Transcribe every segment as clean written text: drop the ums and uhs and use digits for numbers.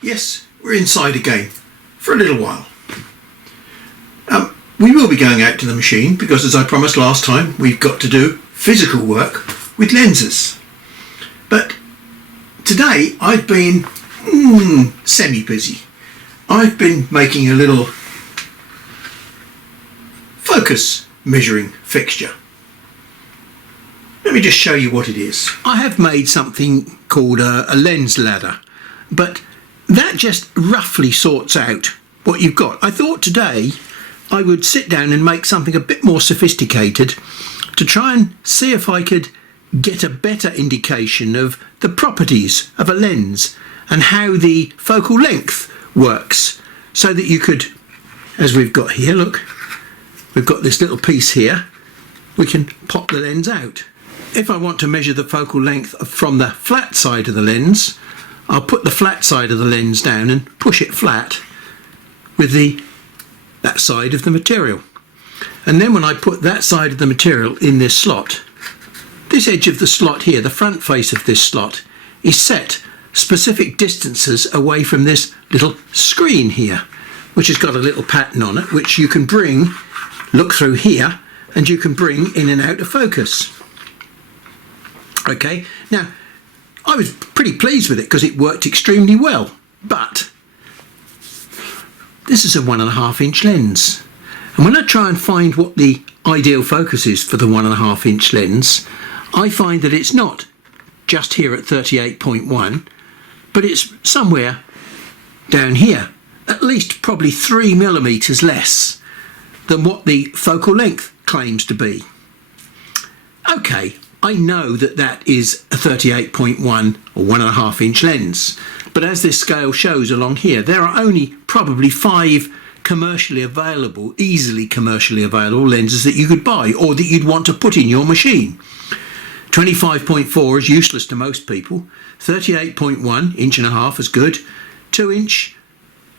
Yes, we're inside again, for a little while. We will be going out to the machine because, as I promised last time, we've got to do physical work with lenses. But today I've been semi-busy. I've been making a little focus measuring fixture. Let me just show you what it is. I have made something called a lens ladder, but that just roughly sorts out what you've got. I thought today I would sit down and make something a bit more sophisticated to try and see if I could get a better indication of the properties of a lens and how the focal length works, so that you could, as we've got here, look, we've got this little piece here, we can pop the lens out. If I want to measure the focal length from the flat side of the lens, I'll put the flat side of the lens down and push it flat with that side of the material. And then when I put that side of the material in this slot, this edge of the slot here, the front face of this slot, is set specific distances away from this little screen here, which has got a little pattern on it, which you can look through here, and you can bring in and out of focus. Okay, now I was pretty pleased with it because it worked extremely well, but this is a 1.5 inch lens, and when I try and find what the ideal focus is for the 1.5 inch lens, I find that it's not just here at 38.1, but it's somewhere down here, at least probably 3mm less than what the focal length claims to be. Okay, I know that that is a 38.1 or 1.5 inch lens, but as this scale shows along here, there are only probably 5 easily commercially available lenses that you could buy or that you'd want to put in your machine. 25.4 is useless to most people. 38.1, inch and a half, is good. 2 inch,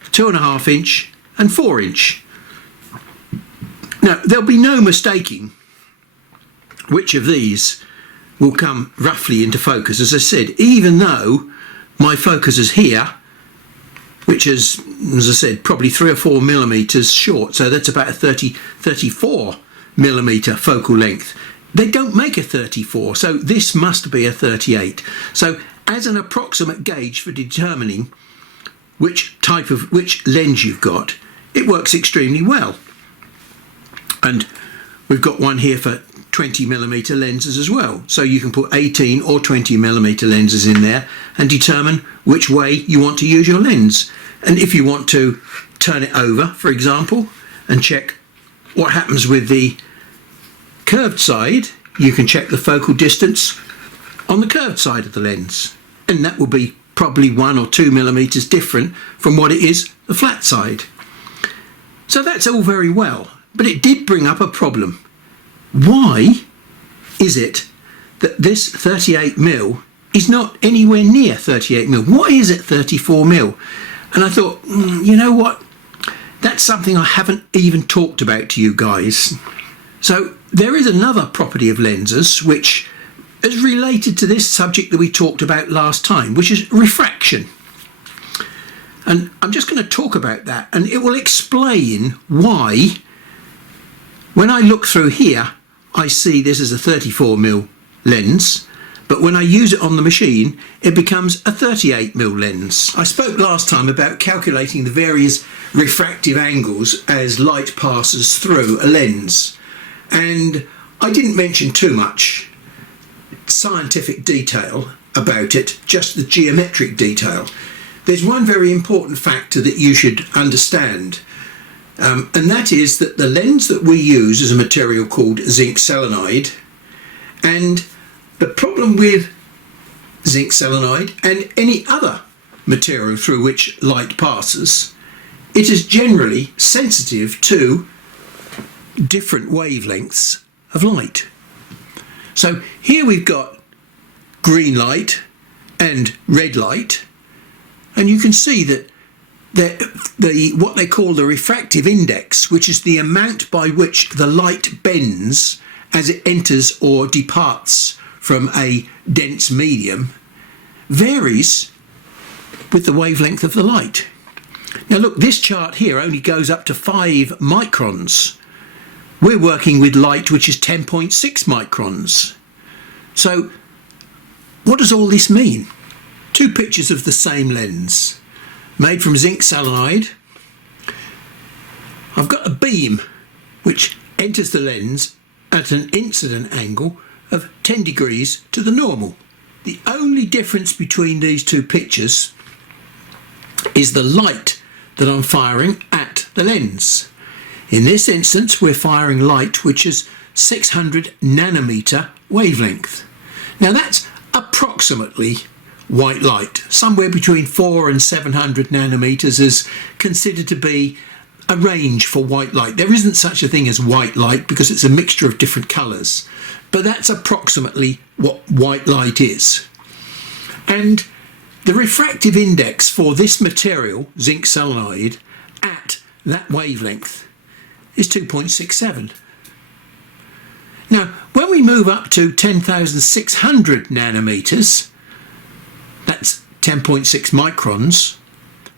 2.5 inch, and 4 inch. Now, there'll be no mistaking which of these will come roughly into focus. As I said, even though my focus is here, which is, as I said, probably 3 or 4 millimeters short, so that's about a 34 millimeter focal length. They don't make a 34, so this must be a 38. So as an approximate gauge for determining which lens you've got, it works extremely well. And we've got one here for 20mm lenses as well, so you can put 18 or 20mm lenses in there and determine which way you want to use your lens. And if you want to turn it over, for example, and check what happens with the curved side, you can check the focal distance on the curved side of the lens, and that will be probably 1 or 2 millimeters different from what it is the flat side. So that's all very well, but it did bring up a problem. Why is it that this 38mm is not anywhere near 38mm? Why is it 34mm? And I thought, you know what? That's something I haven't even talked about to you guys. So there is another property of lenses which is related to this subject that we talked about last time, which is refraction. And I'm just going to talk about that, and it will explain why, when I look through here, I see this as a 34mm lens, but when I use it on the machine, it becomes a 38mm lens. I spoke last time about calculating the various refractive angles as light passes through a lens, and I didn't mention too much scientific detail about it, just the geometric detail. There's one very important factor that you should understand, and that is that the lens that we use is a material called zinc selenide, and the problem with zinc selenide and any other material through which light passes, it is generally sensitive to different wavelengths of light. So here we've got green light and red light, and you can see that what they call the refractive index, which is the amount by which the light bends as it enters or departs from a dense medium, varies with the wavelength of the light. Now look, this chart here only goes up to 5 microns. We're working with light which is 10.6 microns. So what does all this mean? Two pictures of the same lens, made from zinc selenide. I've got a beam which enters the lens at an incident angle of 10 degrees to the normal. The only difference between these two pictures is the light that I'm firing at the lens. In this instance, we're firing light which is 600 nanometer wavelength. Now that's approximately white light. Somewhere between 400 and 700 nanometers is considered to be a range for white light. There isn't such a thing as white light because it's a mixture of different colours, but that's approximately what white light is. And the refractive index for this material, zinc selenide, at that wavelength is 2.67. Now, when we move up to 10,600 nanometers, that's 10.6 microns,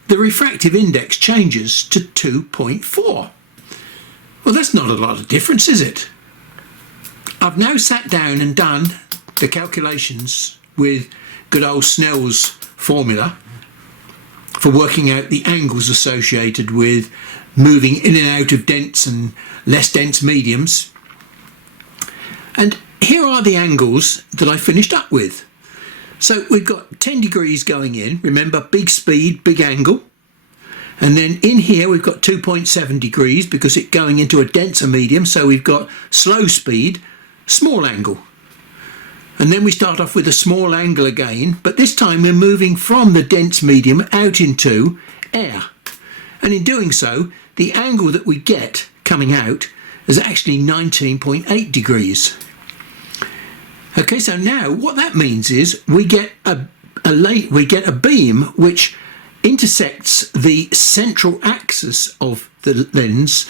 the refractive index changes to 2.4. Well, that's not a lot of difference, is it? I've now sat down and done the calculations with good old Snell's formula for working out the angles associated with moving in and out of dense and less dense mediums. And here are the angles that I finished up with. So we've got 10 degrees going in, remember, big speed, big angle. And then in here we've got 2.7 degrees because it's going into a denser medium, so we've got slow speed, small angle. And then we start off with a small angle again, but this time we're moving from the dense medium out into air. And in doing so, the angle that we get coming out is actually 19.8 degrees. Okay, so now what that means is we get a beam which intersects the central axis of the lens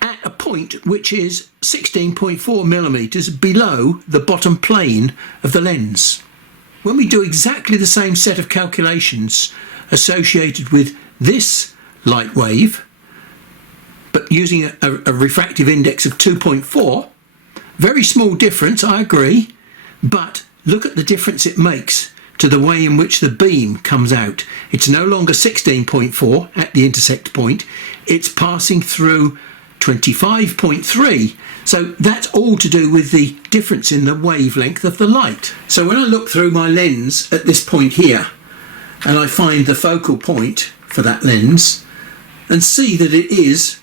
at a point which is 16.4 millimeters below the bottom plane of the lens. When we do exactly the same set of calculations associated with this light wave, but using a refractive index of 2.4, very small difference, I agree, but look at the difference it makes to the way in which the beam comes out. It's no longer 16.4 at the intersect point, it's passing through 25.3. So that's all to do with the difference in the wavelength of the light. So when I look through my lens at this point here, and I find the focal point for that lens, and see that it is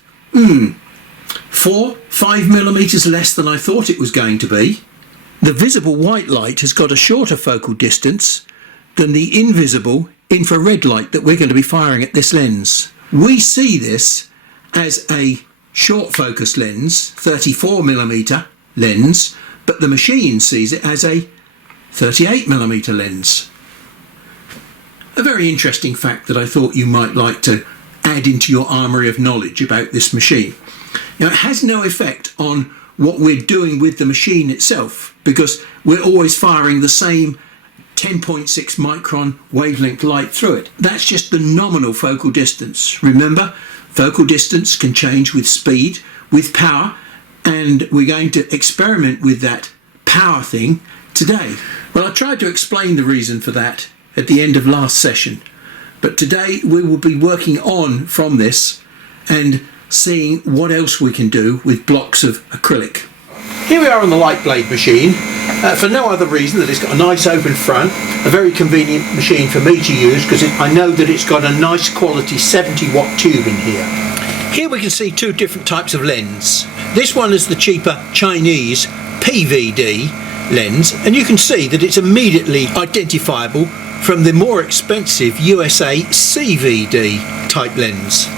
5 millimeters less than I thought it was going to be. The visible white light has got a shorter focal distance than the invisible infrared light that we're going to be firing at this lens. We see this as a short focus lens, 34 millimeter lens, but the machine sees it as a 38 millimeter lens. A very interesting fact that I thought you might like to add into your armoury of knowledge about this machine. Now, it has no effect on what we're doing with the machine itself because we're always firing the same 10.6 micron wavelength light through it. That's just the nominal focal distance. Remember, focal distance can change with speed, with power, and we're going to experiment with that power thing today. Well, I tried to explain the reason for that at the end of last session, but today we will be working on from this and seeing what else we can do with blocks of acrylic. Here we are on the light blade machine, for no other reason that it's got a nice open front, a very convenient machine for me to use because I know that it's got a nice quality 70 watt tube in here. Here we can see two different types of lens. This one is the cheaper Chinese PVD lens, and you can see that it's immediately identifiable from the more expensive USA CVD type lens.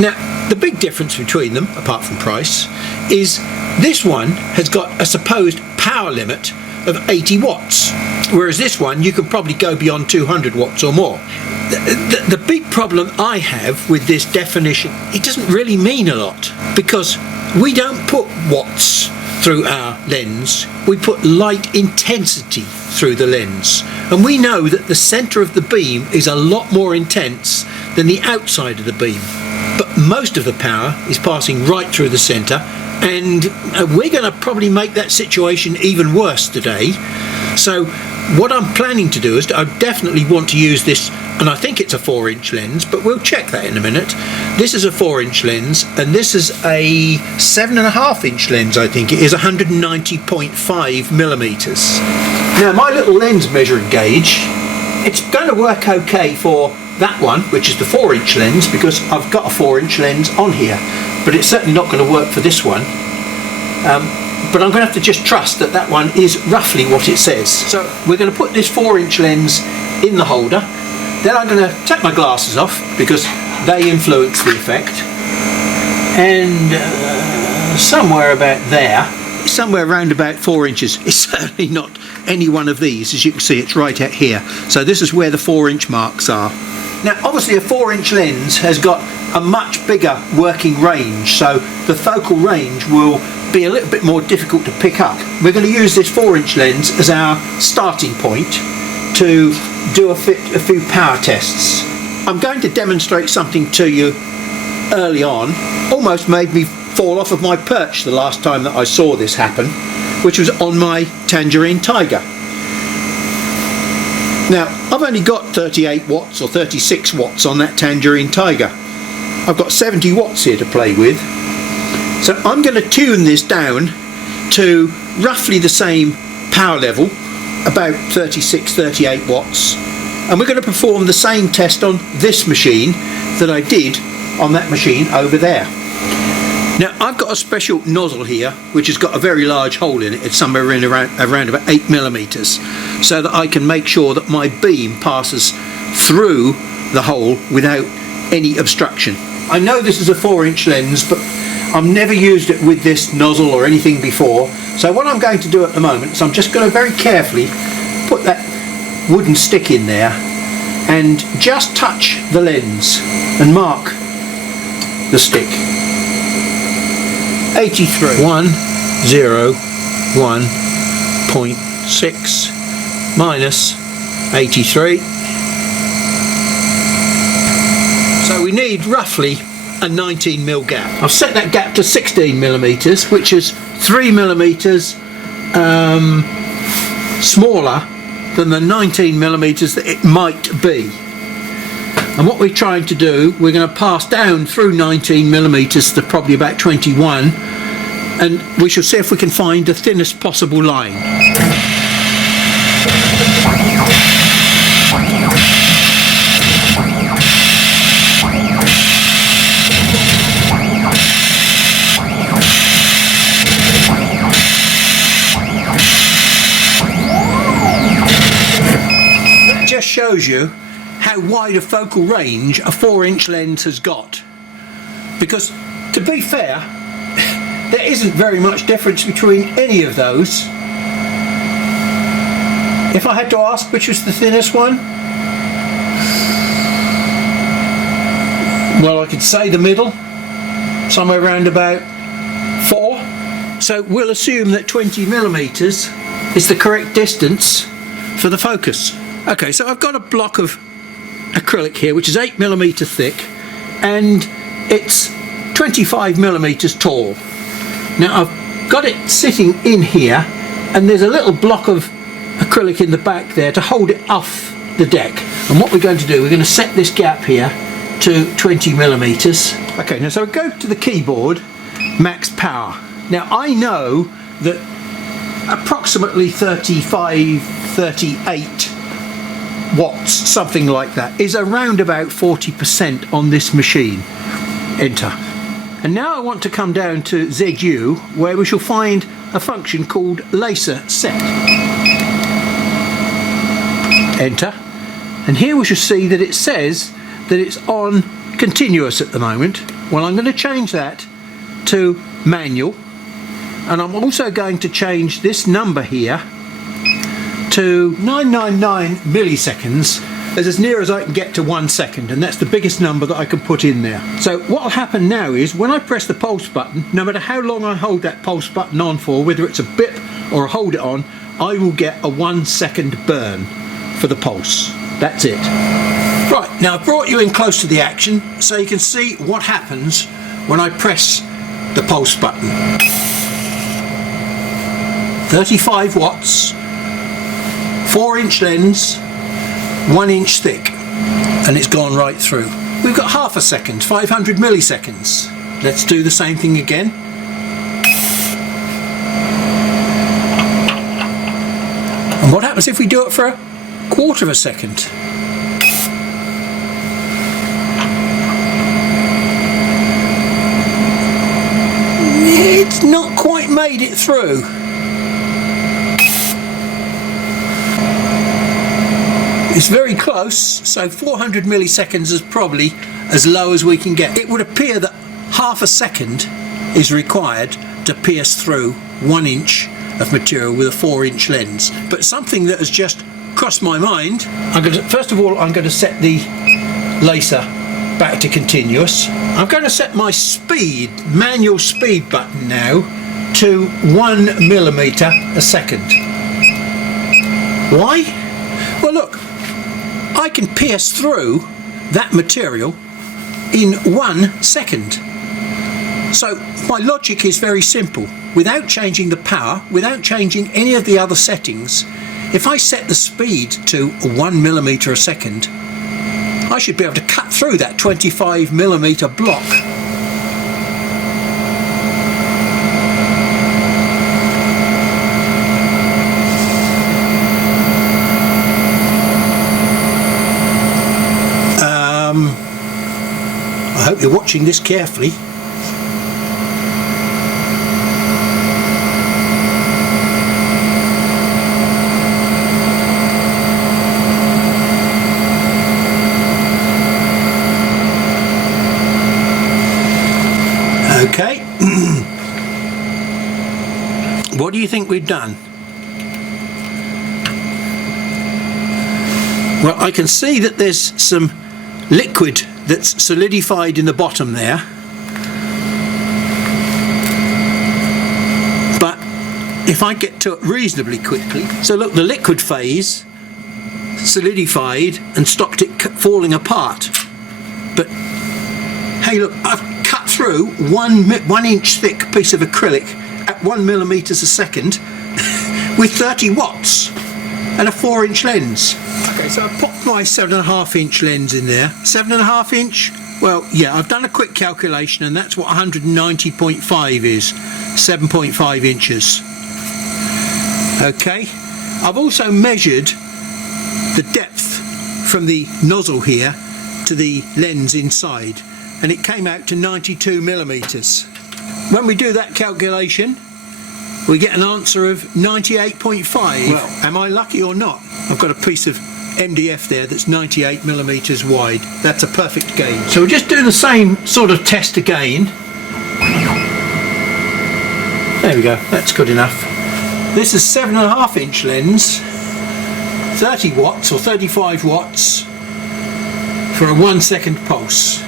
Now, the big difference between them, apart from price, is this one has got a supposed power limit of 80 watts, whereas this one you can probably go beyond 200 watts or more. The big problem I have with this definition, it doesn't really mean a lot because we don't put watts through our lens, we put light intensity through the lens, and we know that the centre of the beam is a lot more intense than the outside of the beam, but most of the power is passing right through the centre, and we're going to probably make that situation even worse today. So what I'm planning to do is I definitely want to use this, and I think it's a 4-inch lens, but we'll check that in a minute. This is a 4-inch lens, and this is a 7.5-inch lens, I think it is, 190.5 millimeters. Now my little lens measuring gauge, it's going to work okay for that one, which is the 4-inch lens, because I've got a 4-inch lens on here, but it's certainly not going to work for this one. But I'm going to have to just trust that that one is roughly what it says. So we're going to put this 4-inch lens in the holder. Then I'm going to take my glasses off because they influence the effect. And somewhere about there, somewhere around about 4 inches. It's certainly not any one of these. As you can see, it's right out here. So this is where the 4-inch marks are. Now obviously a 4-inch lens has got a much bigger working range, so the focal range will be a little bit more difficult to pick up. We're going to use this 4-inch lens as our starting point to do a few power tests. I'm going to demonstrate something to you early on. Almost made me fall off of my perch the last time that I saw this happen, which was on my Tangerine Tiger. Now I've only got 38 watts or 36 watts on that Tangerine Tiger. I've got 70 watts here to play with. So I'm going to tune this down to roughly the same power level, about 36-38 watts, and we're going to perform the same test on this machine that I did on that machine over there. Now I've got a special nozzle here which has got a very large hole in it. It's somewhere in around about 8 millimeters, so that I can make sure that my beam passes through the hole without any obstruction. I know this is a 4-inch lens, but I've never used it with this nozzle or anything before, so what I'm going to do at the moment is I'm just going to very carefully put that wooden stick in there and just touch the lens and mark the stick. 83. 101.6 minus 83. So we need roughly a 19mm gap. I've set that gap to 16 millimeters, which is 3 millimeters smaller than the 19 millimeters that it might be. And what we're trying to do, we're going to pass down through 19 millimeters to probably about 21, and we shall see if we can find the thinnest possible line. Shows you how wide a focal range a 4-inch lens has got, because to be fair there isn't very much difference between any of those. If I had to ask which was the thinnest one, well, I could say the middle, somewhere around about 4. So we'll assume that 20 millimeters is the correct distance for the focus. Okay, so I've got a block of acrylic here which is 8 millimeter thick and it's 25 millimeters tall. Now I've got it sitting in here and there's a little block of acrylic in the back there to hold it off the deck. And what we're going to do, we're going to set this gap here to 20 millimeters. Okay, now so we go to the keyboard, max power. Now I know that approximately 35, 38 watts, something like that, is around about 40% on this machine. Enter. And now I want to come down to ZU, where we shall find a function called laser set. Enter. And here we shall see that it says that it's on continuous at the moment. Well, I'm going to change that to manual, and I'm also going to change this number here to 999 milliseconds, is as near as I can get to 1 second, and that's the biggest number that I can put in there. So what will happen now is when I press the pulse button, no matter how long I hold that pulse button on for, whether it's a bip or I hold it on, I will get a 1 second burn for the pulse. That's it. Right, now I've brought you in close to the action so you can see what happens when I press the pulse button. 35 watts, 4-inch lens, 1 inch thick, and it's gone right through. We've got half a second, 500 milliseconds. Let's do the same thing again. And what happens if we do it for a quarter of a second? It's not quite made it through. It's very close, so 400 milliseconds is probably as low as we can get. It would appear that half a second is required to pierce through 1 inch of material with a 4-inch lens. But something that has just crossed my mind, first of all I'm going to set the laser back to continuous. I'm going to set my speed, manual speed button now to 1 millimeter a second. Why? Well look, I can pierce through that material in 1 second. So my logic is very simple. Without changing the power, without changing any of the other settings, if I set the speed to 1 millimeter a second, I should be able to cut through that 25 millimeter block. I hope you're watching this carefully. Okay. What do you think we've done? Well, I can see that there's some liquid that's solidified in the bottom there, but if I get to it reasonably quickly, so look, the liquid phase solidified and stopped it falling apart. But hey look, I've cut through 1 inch thick piece of acrylic at 1 millimeters a second with 30 watts and a 4-inch lens. Okay, so I popped my 7.5 inch lens in there. 7.5 inch? Well, yeah, I've done a quick calculation and that's what 190.5 is. 7.5 inches. Okay, I've also measured the depth from the nozzle here to the lens inside, and it came out to 92 millimeters. When we do that calculation, we get an answer of 98.5. Well, am I lucky or not? I've got a piece of MDF there that's 98 millimeters wide. That's a perfect gauge. So we'll just do the same sort of test again. There we go, that's good enough. This is 7.5 inch lens, 30 watts or 35 watts for a 1 second pulse.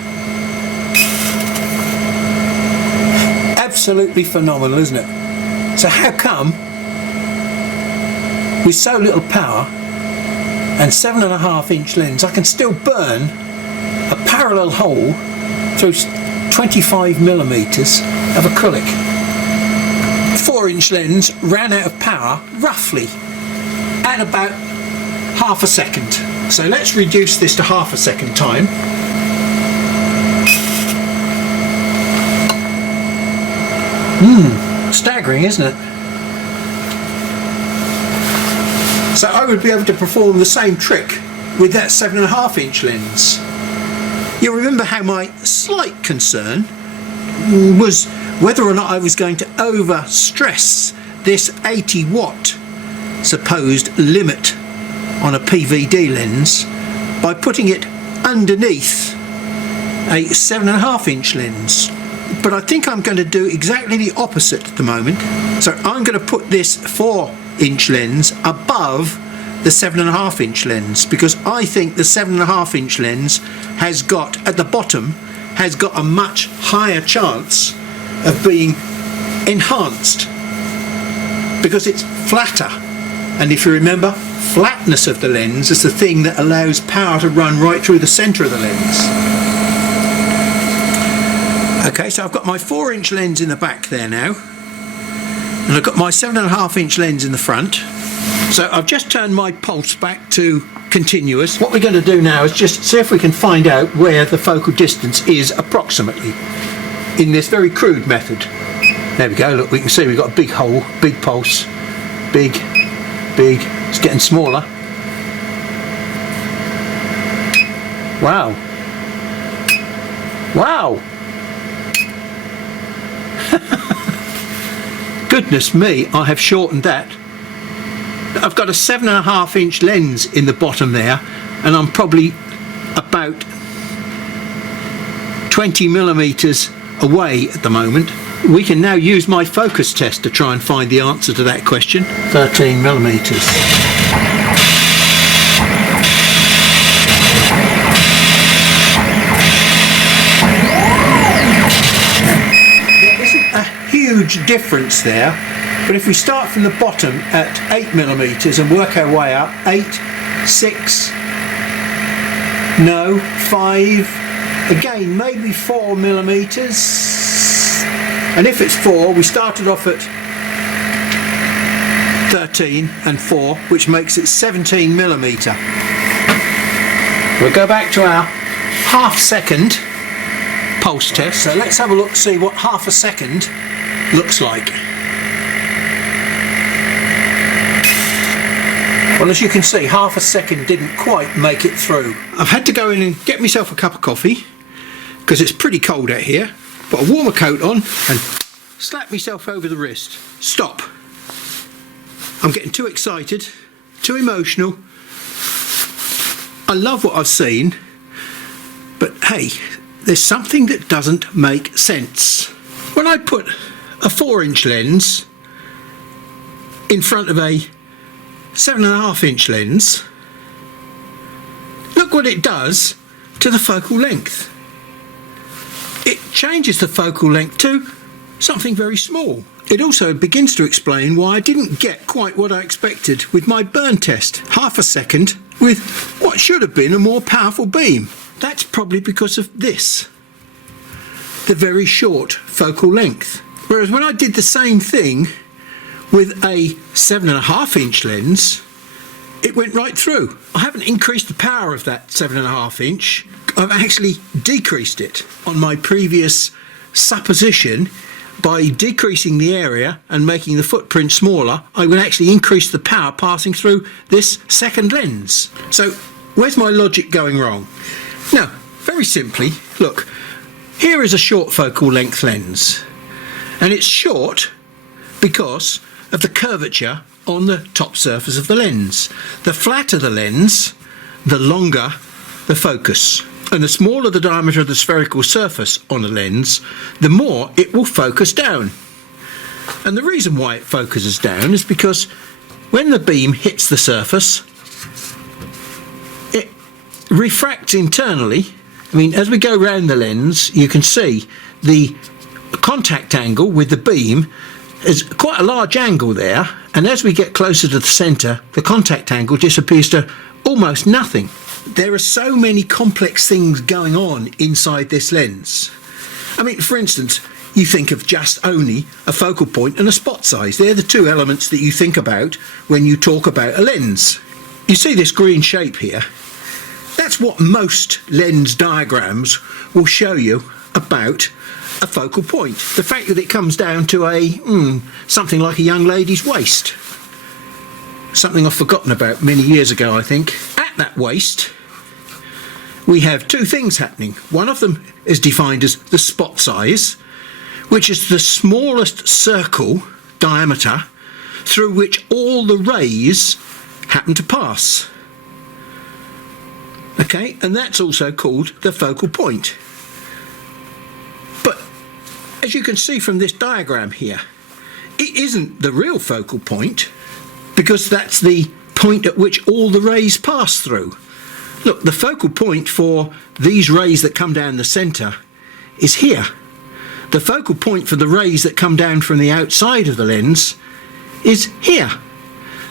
Absolutely phenomenal, isn't it? So how come with so little power and 7.5 inch lens I can still burn a parallel hole through 25 millimeters of acrylic? 4-inch lens ran out of power roughly at about half a second. So let's reduce this to half a second time. Staggering, isn't it? So I would be able to perform the same trick with that 7.5 inch lens. You'll remember how my slight concern was whether or not I was going to over stress this 80 watt supposed limit on a PVD lens by putting it underneath a 7.5 inch lens. But I think I'm going to do exactly the opposite at the moment. So I'm going to put this 4-inch lens above the 7.5 inch lens, because I think the 7.5 inch lens has got, at the bottom, has got a much higher chance of being enhanced because it's flatter. And if you remember, flatness of the lens is the thing that allows power to run right through the centre of the lens. Okay, so I've got my 4-inch lens in the back there now, and I've got my 7.5 inch lens in the front. So I've just turned my pulse back to continuous. What we're going to do now is just see if we can find out where the focal distance is approximately in this very crude method. There we go, look, we can see we've got a big hole, big pulse, big, it's getting smaller. Wow. Wow. Goodness me, I have shortened that. I've got a 7.5 inch lens in the bottom there, and I'm probably about 20 millimeters away at the moment. We can now use my focus test to try and find the answer to that question. 13 millimeters. There isn't a huge difference there, but if we start from the bottom at 8 millimeters and work our way up, 8, 6, no, 5, again maybe 4 millimeters. And if it's 4, we started off at 13 and 4, which makes it 17 millimeter. We'll go back to our half-second pulse test. So let's have a look, see what half a second looks like. Well, as you can see, half a second didn't quite make it through. I've had to go in and get myself a cup of coffee because it's pretty cold out here. Put a warmer coat on and slap myself over the wrist. Stop. I'm getting too excited, too emotional. I love what I've seen, but hey, there's something that doesn't make sense. When I put a 4-inch lens in front of a 7.5 inch lens, look what it does to the focal length. It changes the focal length to something very small. It also begins to explain why I didn't get quite what I expected with my burn test. Half a second with what should have been a more powerful beam. That's probably because of this, the very short focal length. Whereas when I did the same thing with a 7.5 inch lens, it went right through. I haven't increased the power of that 7.5 inch. I've actually decreased it on my previous supposition. By decreasing the area and making the footprint smaller, I would actually increase the power passing through this second lens. So where's my logic going wrong? Now, very simply, look, here is a short focal length lens, and it's short because of the curvature on the top surface of the lens. The flatter the lens, the longer the focus. And the smaller the diameter of the spherical surface on the lens, the more it will focus down. And the reason why it focuses down is because when the beam hits the surface, it refracts internally. I mean, as we go round the lens, you can see the contact angle with the beam is quite a large angle there, and as we get closer to the centre, the contact angle disappears to almost nothing. There are so many complex things going on inside this lens. I mean, for instance, you think of just only a focal point and a spot size. They're the two elements that you think about when you talk about a lens. You see this green shape here? That's what most lens diagrams will show you about a focal point. The fact that it comes down to a something like a young lady's waist. Something I've forgotten about many years ago, I think. At that waist, we have two things happening. One of them is defined as the spot size, which is the smallest circle diameter through which all the rays happen to pass. Okay, and that's also called the focal point. But as you can see from this diagram here, it isn't the real focal point, because that's the point at which all the rays pass through. Look, the focal point for these rays that come down the centre is here. The focal point for the rays that come down from the outside of the lens is here.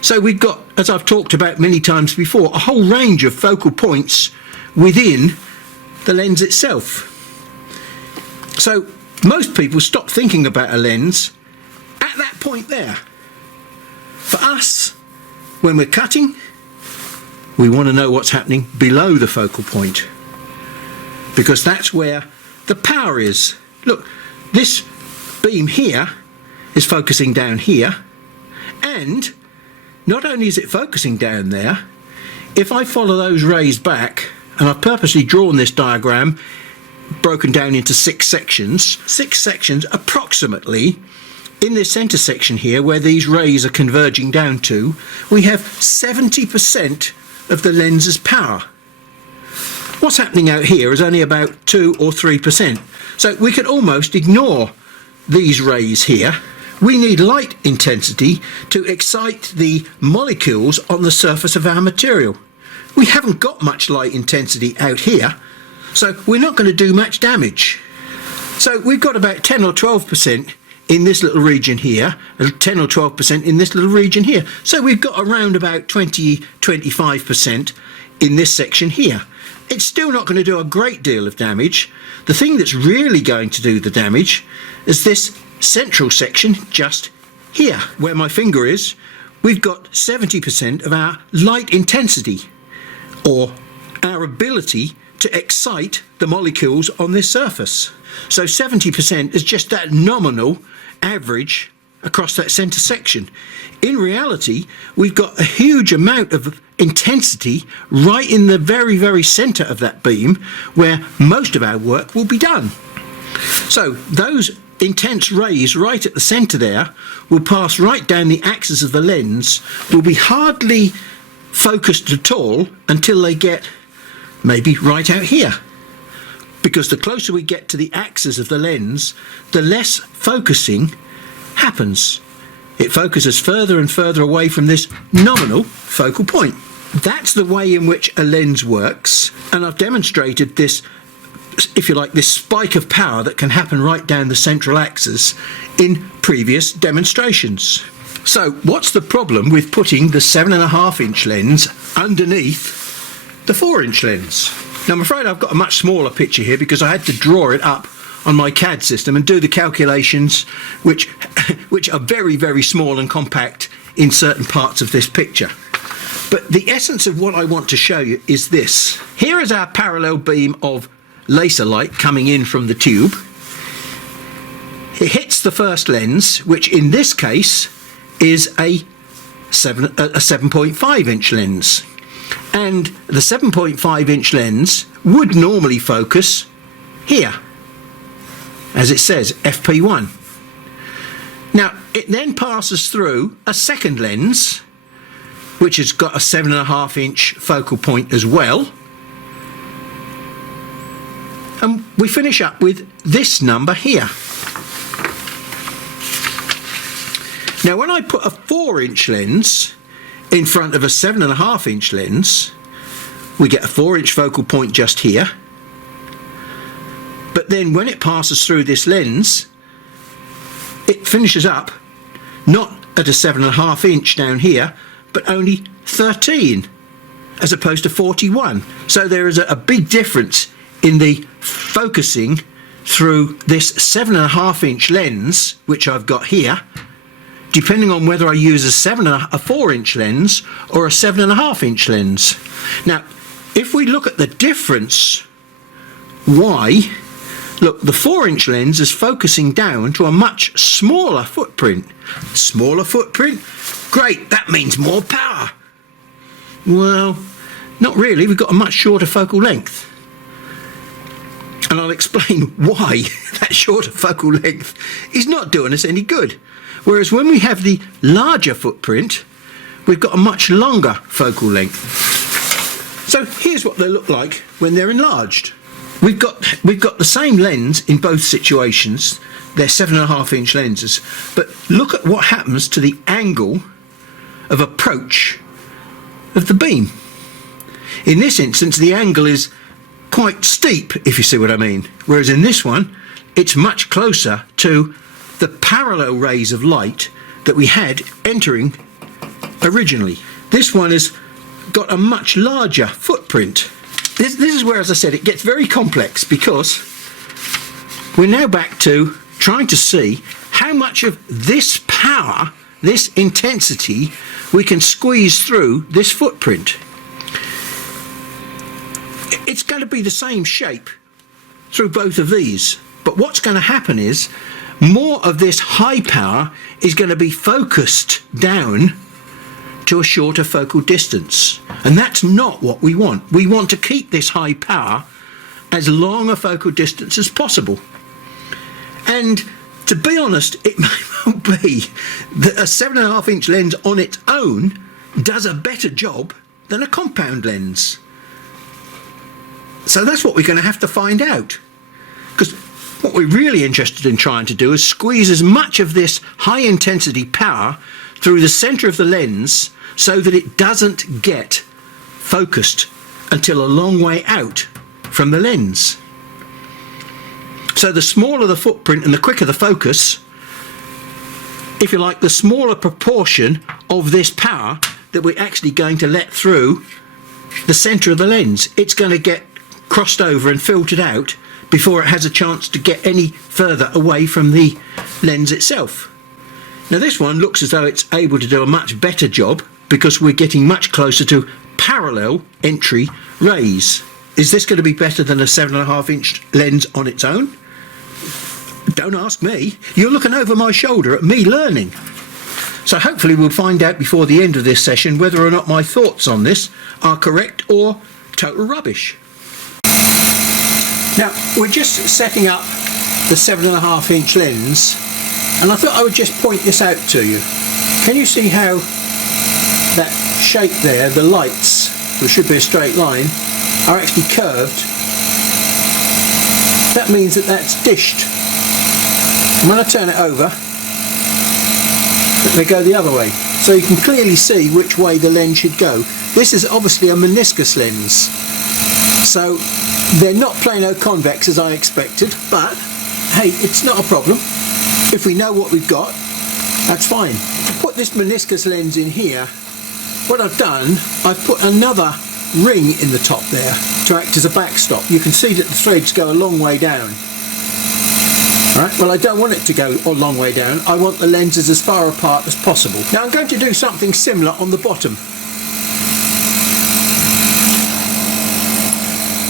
So we've got, as I've talked about many times before, a whole range of focal points within the lens itself. So most people stop thinking about a lens at that point there. For us, when we're cutting, we want to know what's happening below the focal point, because that's where the power is. Look, this beam here is focusing down here, and not only is it focusing down there, if I follow those rays back, and I've purposely drawn this diagram broken down into 6 sections approximately, in this centre section here where these rays are converging down to, we have 70% of the lens's power. What's happening out here is only about 2 or 3%. So we could almost ignore these rays here. We need light intensity to excite the molecules on the surface of our material. We haven't got much light intensity out here, so we're not going to do much damage. So we've got about 10 or 12% in this little region here, 10 or 12% in this little region here. So we've got around about 20-25% in this section here. It's still not going to do a great deal of damage. The thing that's really going to do the damage is this central section just here, where my finger is. We've got 70% of our light intensity, or our ability to excite the molecules on this surface. So 70% is just that nominal average across that centre section. In reality, we've got a huge amount of intensity right in the very, very centre of that beam, where most of our work will be done. So those intense rays right at the centre there will pass right down the axis of the lens, will be hardly focused at all until they get maybe right out here. Because the closer we get to the axis of the lens, the less focusing happens. It focuses further and further away from this nominal focal point. That's the way in which a lens works, and I've demonstrated this, if you like, this spike of power that can happen right down the central axis in previous demonstrations. So what's the problem with putting the 7.5-inch lens underneath the 4-inch lens? Now I'm afraid I've got a much smaller picture here because I had to draw it up on my CAD system and do the calculations which are very, very small and compact in certain parts of this picture. But the essence of what I want to show you is this. Here is our parallel beam of laser light coming in from the tube. It hits the first lens, which in this case is a 7.5-inch lens. And the 7.5-inch lens would normally focus here, as it says, FP1. Now, it then passes through a second lens, which has got a 7.5-inch focal point as well. And we finish up with this number here. Now, when I put a 4-inch lens in front of a 7.5-inch lens, we get a 4-inch focal point just here. But then when it passes through this lens, it finishes up not at a 7.5-inch down here, but only 13 as opposed to 41. So there is a big difference in the focusing through this 7.5-inch lens, which I've got here, depending on whether I use a 4-inch lens or a 7.5-inch lens. Now, if we look at the difference, why? Look, the 4-inch lens is focusing down to a much smaller footprint. Smaller footprint? Great, that means more power. Well, not really. We've got a much shorter focal length. And I'll explain why that shorter focal length is not doing us any good. Whereas when we have the larger footprint, we've got a much longer focal length. So here's what they look like when they're enlarged. We've got the same lens in both situations. They're 7.5-inch lenses. But look at what happens to the angle of approach of the beam. In this instance, the angle is quite steep, if you see what I mean, whereas in this one it's much closer to the parallel rays of light that we had entering originally. This one has got a much larger footprint. This is where, as I said, it gets very complex, because we're now back to trying to see how much of this power, this intensity, we can squeeze through this footprint. It's going to be the same shape through both of these, but what's going to happen is more of this high power is going to be focused down to a shorter focal distance, and that's not what we want. We want to keep this high power as long a focal distance as possible. And to be honest, it may well be that a 7.5-inch lens on its own does a better job than a compound lens. So that's what we're going to have to find out, because what we're really interested in trying to do is squeeze as much of this high intensity power through the centre of the lens so that it doesn't get focused until a long way out from the lens. So the smaller the footprint and the quicker the focus, if you like, the smaller proportion of this power that we're actually going to let through the centre of the lens. It's going to get crossed over and filtered out before it has a chance to get any further away from the lens itself. Now this one looks as though it's able to do a much better job, because we're getting much closer to parallel entry rays. Is this going to be better than a 7.5-inch lens on its own? Don't ask me. You're looking over my shoulder at me learning. So hopefully we'll find out before the end of this session whether or not my thoughts on this are correct or total rubbish. Now, we're just setting up the 7.5-inch lens, and I thought I would just point this out to you. Can you see how that shape there, the lights, which should be a straight line, are actually curved? That means that that's dished. And when I turn it over, they go the other way. So you can clearly see which way the lens should go. This is obviously a meniscus lens. So they're not plano convex as I expected, but hey, it's not a problem. If we know what we've got, that's fine. To put this meniscus lens in here, what I've done, I've put another ring in the top there to act as a backstop. You can see that the threads go a long way down. Right, well, I don't want it to go a long way down. I want the lenses as far apart as possible. Now I'm going to do something similar on the bottom.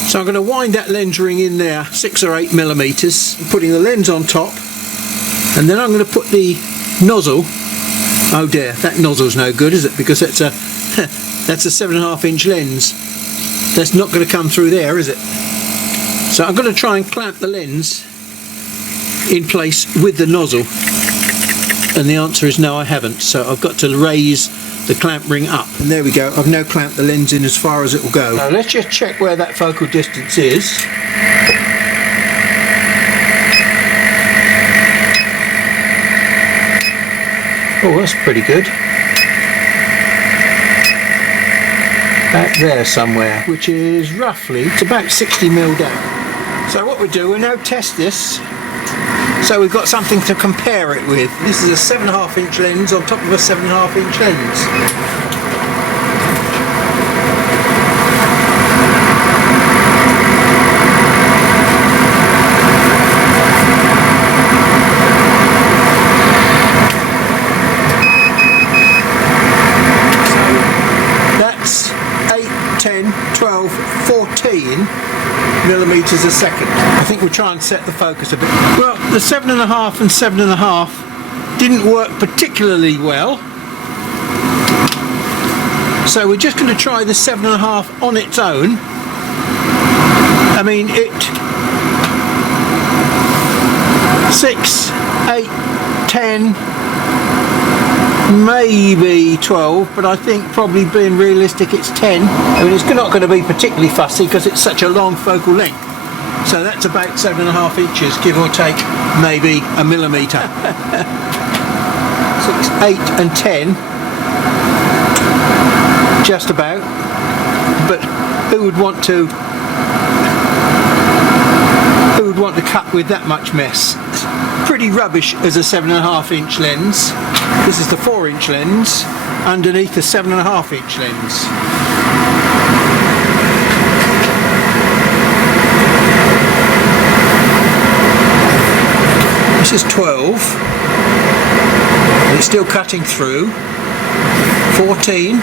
So I'm going to wind that lens ring in there 6 or 8 millimeters, putting the lens on top, and then I'm going to put the nozzle. Oh dear, that nozzle's no good, is it? Because that's a that's a 7.5-inch lens. That's not going to come through there, is it? So I'm going to try and clamp the lens in place with the nozzle, and the answer is no, I haven't. So I've got to raise the clamp ring up, and there we go. I've now clamped the lens in as far as it will go. Now let's just check where that focal distance is. Oh, that's pretty good. Back there somewhere, which is roughly, it's about 60 mil down. So what we do, we'll now test this. So we've got something to compare it with. This is a 7.5-inch lens on top of a 7.5-inch lens. So that's 8, 10, 12, 14 millimeters a second. I think we'll try and set the focus a bit. Well, the 7.5 and 7.5 didn't work particularly well, so we're just going to try the 7.5 on its own. I mean, 6, 8, 10, maybe 12, but I think probably being realistic it's 10. I mean, it's not going to be particularly fussy because it's such a long focal length. So that's about 7.5 inches, give or take maybe a millimetre. 6, 8 and 10. just about, but who would want to cut with that much mess? Pretty rubbish as a 7.5-inch lens. This is the 4-inch lens underneath the 7.5-inch lens. This is 12, and it's still cutting through. 14,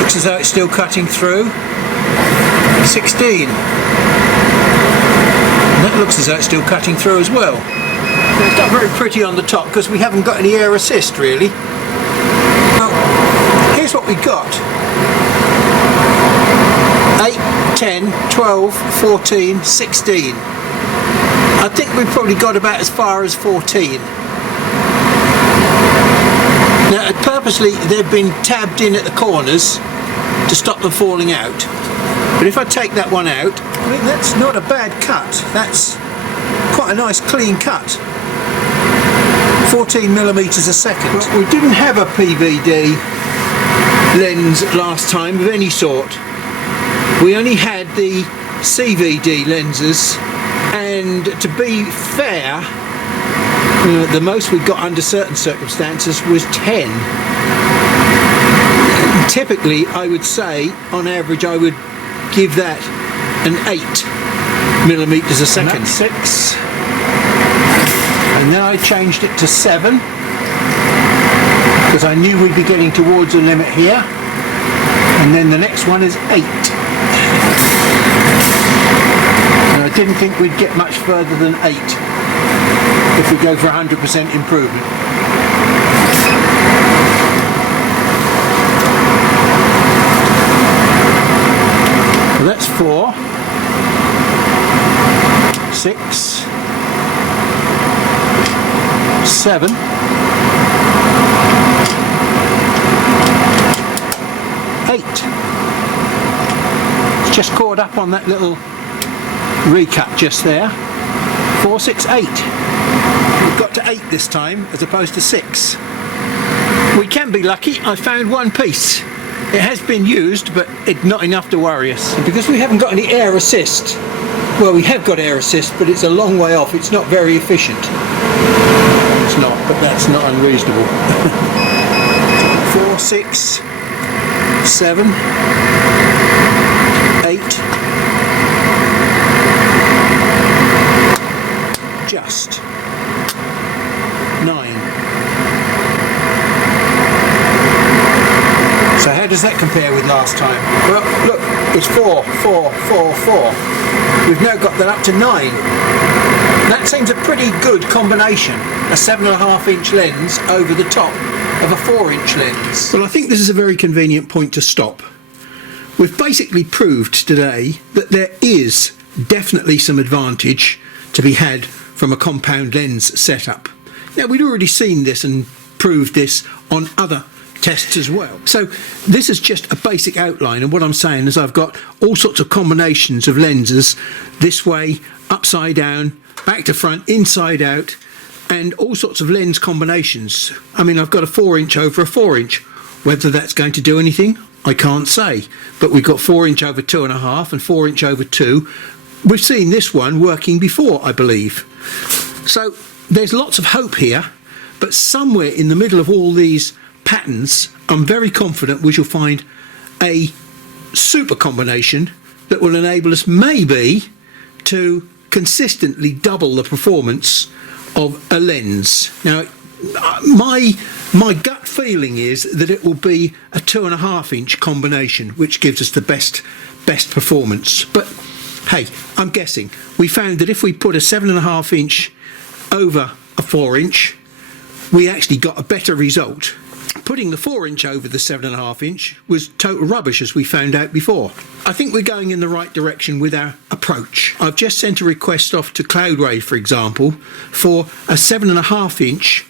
looks as though it's still cutting through. 16, and that looks as though it's still cutting through as well. Now, it's not very pretty on the top because we haven't got any air assist really. Well, here's what we got. 8, 10, 12, 14, 16. I think we've probably got about as far as 14. Now, purposely they've been tabbed in at the corners to stop them falling out. But if I take that one out, I mean, that's not a bad cut. That's quite a nice clean cut. 14mm a second. Well, we didn't have a PVD lens last time of any sort. We only had the CVD lenses, and to be fair, the most we got under certain circumstances was 10. And typically, I would say, on average, I would give that an 8mm a second. 6. And then I changed it to 7 because I knew we'd be getting towards the limit here. And then the next one is 8. And I didn't think we'd get much further than 8 if we go for 100% improvement. So that's 4, 6, 7, 8. It's just caught up on that little recut just there. 4, 6, 8. We've got to 8 this time as opposed to 6. We can be lucky. I found one piece. It has been used, but it's not enough to worry us. And because we haven't got any air assist, well, we have got air assist, but it's a long way off. It's not very efficient. It's not, but that's not unreasonable. 4, 6, 7, 8. Just 9. So how does that compare with last time? Well, look, it's 4, 4, 4, 4. We've now got that up to 9. That seems a pretty good combination. A 7.5-inch lens over the top of a 4-inch lens. Well, I think this is a very convenient point to stop. We've basically proved today that there is definitely some advantage to be had from a compound lens setup. Now, we'd already seen this and proved this on other tests as well. So this is just a basic outline, and what I'm saying is I've got all sorts of combinations of lenses, this way, upside down, back to front, inside out, and all sorts of lens combinations. I mean, I've got a 4-inch over a 4-inch. Whether that's going to do anything, I can't say. But we've got 4-inch over 2.5 and 4-inch over 2. We've seen this one working before, I believe. So there's lots of hope here, but somewhere in the middle of all these patterns, I'm very confident we shall find a super combination that will enable us maybe to consistently double the performance of a lens. Now, my gut feeling is that it will be a 2.5-inch combination, which gives us the best performance. But hey, I'm guessing. We found that if we put a 7.5-inch over a 4-inch, we actually got a better result. Putting the 4-inch over the 7.5-inch was total rubbish, as we found out before. I think we're going in the right direction with our approach. I've just sent a request off to Cloudray, for example, for a 7.5-inch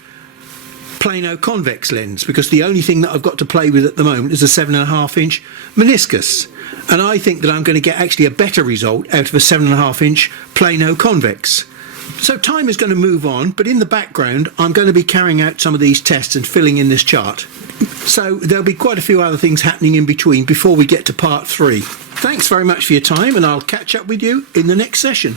Plano convex lens, because the only thing that I've got to play with at the moment is a 7.5-inch meniscus, and I think that I'm going to get actually a better result out of a 7.5-inch Plano convex. So time is going to move on, but in the background I'm going to be carrying out some of these tests and filling in this chart. So there'll be quite a few other things happening in between before we get to part 3. Thanks very much for your time, and I'll catch up with you in the next session.